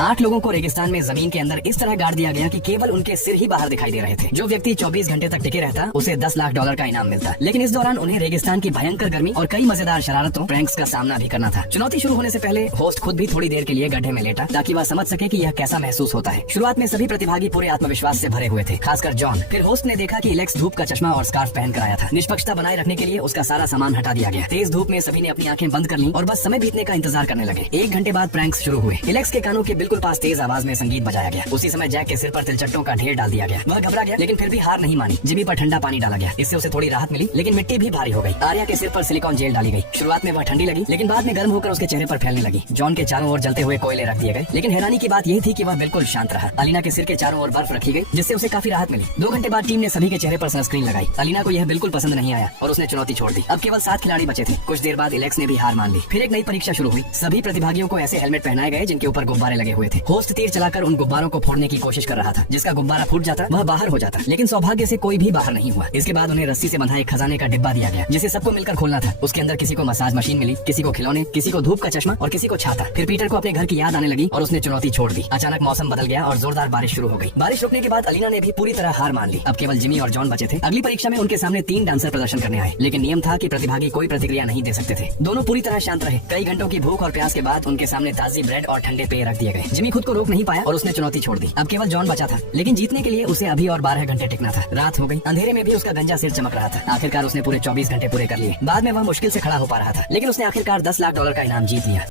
8 लोगों को रेगिस्तान में जमीन के अंदर इस तरह गाड़ दिया गया कि केवल उनके सिर ही बाहर दिखाई दे रहे थे। जो व्यक्ति 24 घंटे तक टिके रहता उसे 10 लाख डॉलर का इनाम मिलता। लेकिन इस दौरान उन्हें रेगिस्तान की भयंकर गर्मी और कई मजेदार शरारतों प्रैंक्स का सामना भी करना था। चुनौती शुरू होने से पहले होस्ट खुद भी थोड़ी देर के लिए गड्ढे में लेटा ताकि वह समझ सके कि यह कैसा महसूस होता है। शुरुआत में सभी प्रतिभागी पूरे आत्मविश्वास से भरे हुए थे, खासकर जॉन। फिर होस्ट ने देखा कि इलेक्स धूप का चश्मा और स्कार्फ पहन कर आया था। निष्पक्षता बनाए रखने के लिए उसका सारा सामान हटा दिया गया। तेज धूप में सभी ने अपनी आंखें बंद कर ली और बस समय बीतने का इंतजार करने लगे। 1 घंटे बाद प्रैंक्स शुरू हुए। इलेक्स के कानों के बिल्कुल पास तेज आवाज में संगीत बजाया गया। उसी समय जैक के सिर पर तिलचट्टों का ढेर डाल दिया गया। वह घबरा गया, लेकिन फिर भी हार नहीं मानी। जिमी पर ठंडा पानी डाला गया। इससे उसे थोड़ी राहत मिली, लेकिन मिट्टी भी भारी हो गई। आर्या के सिर पर सिलिकॉन जेल डाली गई। शुरुआत में वह ठंडी लगी, लेकिन बाद में गर्म होकर उसके चेहरे पर फैलने लगी। जॉन के चारों ओर जलते हुए कोयले रख दिए गए, लेकिन हैरानी की बात यह थी कि वह बिल्कुल शांत रहा। अलीना के सिर के चारों ओर बर्फ रखी गई, जिससे उसे काफी राहत मिली। 2 घंटे बाद टीम ने सभी के चेहरे पर सनस्क्रीन लगाई। अलीना को यह बिल्कुल पसंद नहीं आया और उसने चुनौती छोड़ दी। अब केवल 7 खिलाड़ी बचे थे। कुछ देर बाद इलेक्स ने भी हार मान ली। फिर एक नई परीक्षा शुरू हुई। सभी प्रतिभागियों को ऐसे हेलमेट पहनाए गए जिनके ऊपर गुब्बारे लगे हुए थे। होस्ट तीर चलाकर उन गुब्बारों को फोड़ने की कोशिश कर रहा था। जिसका गुब्बारा फूट जाता वह बाहर हो जाता, लेकिन सौभाग्य से कोई भी बाहर नहीं हुआ। इसके बाद उन्हें रस्सी से बंधा एक खजाने का डिब्बा दिया गया, जिसे सबको मिलकर खोलना था। उसके अंदर किसी को मसाज मशीन मिली, किसी को खिलौने, किसी को धूप का चश्मा और किसी को छाता। फिर पीटर को अपने घर की याद आने लगी और उसने चुनौती छोड़ दी। अचानक मौसम बदल गया और जोरदार बारिश शुरू हो गई। बारिश रुकने के बाद अलीना ने भी पूरी तरह हार मान ली। अब केवल जिमी और जॉन बचे थे। अगली परीक्षा में उनके सामने 3 डांसर प्रदर्शन करने आए, लेकिन नियम था कि प्रतिभागी कोई प्रतिक्रिया नहीं दे सकते थे। दोनों पूरी तरह शांत रहे। कई घंटों की भूख और प्यास के बाद उनके सामने ताजी ब्रेड और ठंडे पेय रख दिए गए। जिमी खुद को रोक नहीं पाया और उसने चुनौती छोड़ दी। अब केवल जॉन बचा था, लेकिन जीतने के लिए उसे अभी और 12 घंटे टिकना था। रात हो गई। अंधेरे में भी उसका गंजा सिर चमक रहा था। आखिरकार उसने पूरे 24 घंटे पूरे कर लिए। बाद में वह मुश्किल से खड़ा हो पा रहा था, लेकिन उसने आखिरकार 10 लाख डॉलर का इनाम जीत लिया।